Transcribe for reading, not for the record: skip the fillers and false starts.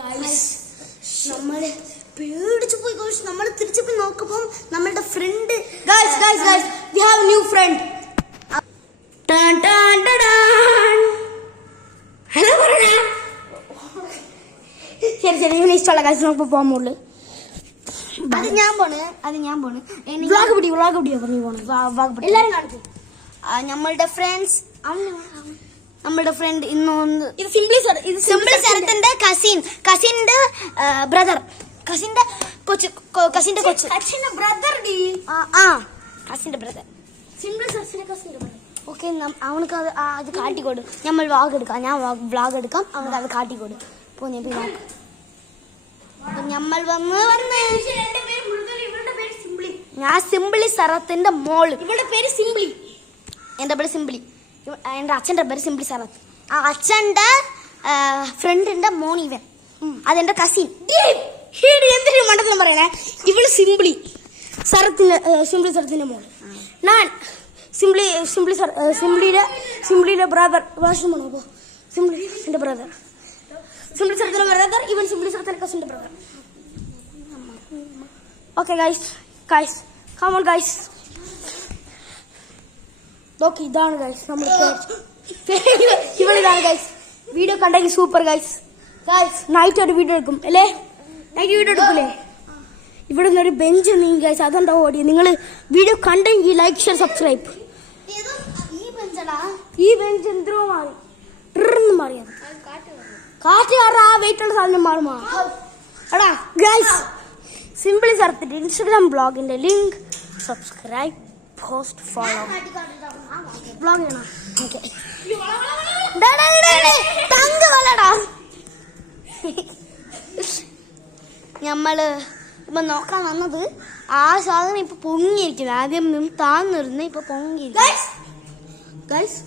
നമ്മള് പേടിച്ചു പോയി. നമ്മൾ തിരിച്ചു പോയി നോക്കുമ്പോൾ നമ്മളുടെ friend we have a new friend. Hello പറയണ. ശരി ഇവന് ഇഷ്ടമുള്ള കാര്യം നമുക്ക് പോകാൻ മുകളിൽ. അത് ഞാൻ പോണ് വ്ളോഗ് പിടിയോ പറഞ്ഞു പോണേ. എല്ലാരും കാണിക്കും. നമ്മളുടെ ഫ്രണ്ട്സ്, നമ്മളുടെ ഫ്രണ്ട് ഇന്നൊന്ന് സിംപ്ലി ശരത്തിന്റെ കസിന്റെ ബ്രദർ, കസിന്റെ കൊച്ച് കസിന്റെ ബ്രദർ സിംപ്ലി ശരത്തിന്റെ കസിന്റെ ബ്രദർ. ഓക്കെ, അവനക്ക് അത് കാട്ടിക്കൊടും. നമ്മൾ വ്ളോഗ് എടുക്കാം, ഞാൻ വ്ളോഗ് എടുക്കാം, അവനക്ക് അത് കാട്ടിക്കൊടും. നമ്മൾ ഞാൻ സിംപ്ലി ശരത്തിന്റെ മോള്. ഇവളുടെ പേര് സിംപ്ലി. എന്റെ പേര് സിംപ്ലി. എന്റെ അച്ഛന്റെ പേര് സിംപ്ലി ശരത്ത്. ആ അച്ഛന്റെ ഫ്രണ്ടിന്റെ മോൻ ഇവൻ. അതെന്റെ കസിൻ. എന്തൊരു മണ്ടത്തിലും പറയണേ. ഇവള് സിംപ്ലി ശരത്തിന്റെ മോള്. ഞാൻ സിംപ്ലിയുടെ ബ്രദർ. സിംപ്ലിന്റെ ബ്രദർ, സിംപ്ലി ശരത്തിന്റെ ബ്രദർ. ഇവൻ സിംപ്ലി ശരത്തിന്റെ കസിന്റെ brother. Okay guys, come on guys. നോക്കി, ഇതാണ് ഗൈസ് ഇവളിതാണ് ഗൈസ്. വീഡിയോ കണ്ടെങ്കിൽ സൂപ്പർ ഗൈസ്. നൈറ്റ് ഒരു വീഡിയോ എടുക്കും അല്ലേ? നൈറ്റ് വീഡിയോ എടുക്കൂലേ? ഇവിടെ നിന്നൊരു ബെഞ്ച് നീങ്ങി ഗൈസ്, അതെന്താ ഓടി. നിങ്ങൾ വീഡിയോ കണ്ടെങ്കിൽ ലൈക്ക്, ഷെയർ, സബ്സ്ക്രൈബ്. ഈ ബെഞ്ച് എന്തോ മാറിയത്. കാറ്റ് കാരണം ആ വെയിറ്റുള്ള സാധനം മാറുമാ. എടാ ഗൈസ്, സിംപ്ലി ശരത്തിന്റെ ഇൻസ്റ്റാഗ്രാം ബ്ലോഗിന്റെ link subscribe, post, follow. Blog ചെയ്യണം. നമ്മള് ഇപ്പൊ നോക്കാൻ വന്നത് ആ സാധനം ഇപ്പൊ പൊങ്ങിയിരിക്കുന്നത്. ആദ്യം നിന്ന് താന്നിരുന്ന് ഇപ്പൊ പൊങ്ങിയിരിക്കുന്നു. ഗൈസ്